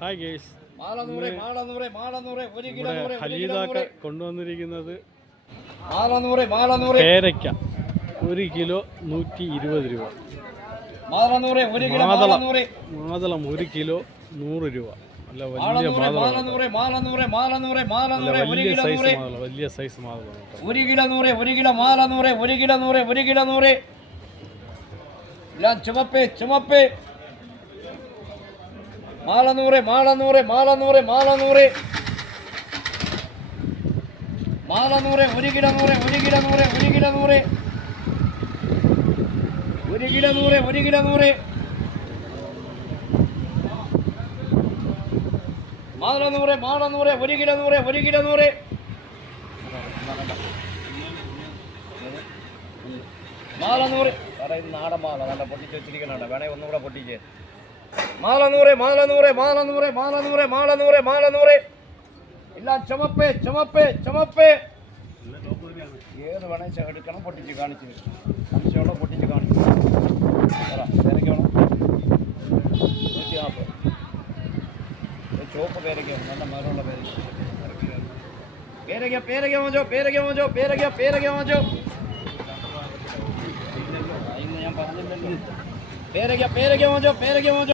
Hi guys, ഹലീദാക്ക കൊണ്ടുവന്നിരിക്കുന്നത് പേരയ്ക്ക 1 kilo 120 രൂപ. മാതളം 1 കിലോ 100 രൂപ. അല്ല വലിയ സൈസ് മാതളം. 1 കിലോ 100, 1 കിലോ മാല 100, 1 കിലോ 100, 1 കിലോ 100. എല്ലാം ചുമപ്പ് ചുമപ്പ്. മാല 100, മാല 100, മാല 100, മാല 100, മാല 100, 1 kilo 100, 1 kilo 100, 1 kilo 100, 1 kilo 100, 1 kilo 100. മാല 100, മാല 100, 1 കിലോ 100, 1 കിലോ 100. മാല 100. സാറേ ഇത് നാടൻ മാല, നല്ല പൊട്ടിച്ച് വെച്ചിരിക്കണുണ്ട്, വേണേ ഒന്നുകൂടെ പൊട്ടിച്ച്. മാല 100, മാല 100, മാല 100, മാല 100, മാല 100, മാല 100. എല്ലാം ചുമപ്പ് ചുമപ്പ് ചുമപ്പ്. ഏത് വേണേ എടുക്കണം, പൊട്ടിച്ച് കാണിച്ചു സംശയമുള്ള പൊട്ടിച്ച് കാണിച്ചു. പേരയ്ക്കാണോ 140. ചുവപ്പ് പേരയ്ക്കാണ്, നല്ല മരമുള്ള പേരയ്ക്ക. പേരയ്ക്ക വാങ്ങിച്ചോ, പേരയ്ക്ക വാങ്ങിച്ചോ, പേരയ്ക്ക വാങ്ങിച്ചോ. ഇന്ന് ഞാൻ പറഞ്ഞില്ലല്ലോ. പേരയ്ക്ക വാങ്ങിച്ചോ, പേരയ്ക്ക വാങ്ങിച്ചോ.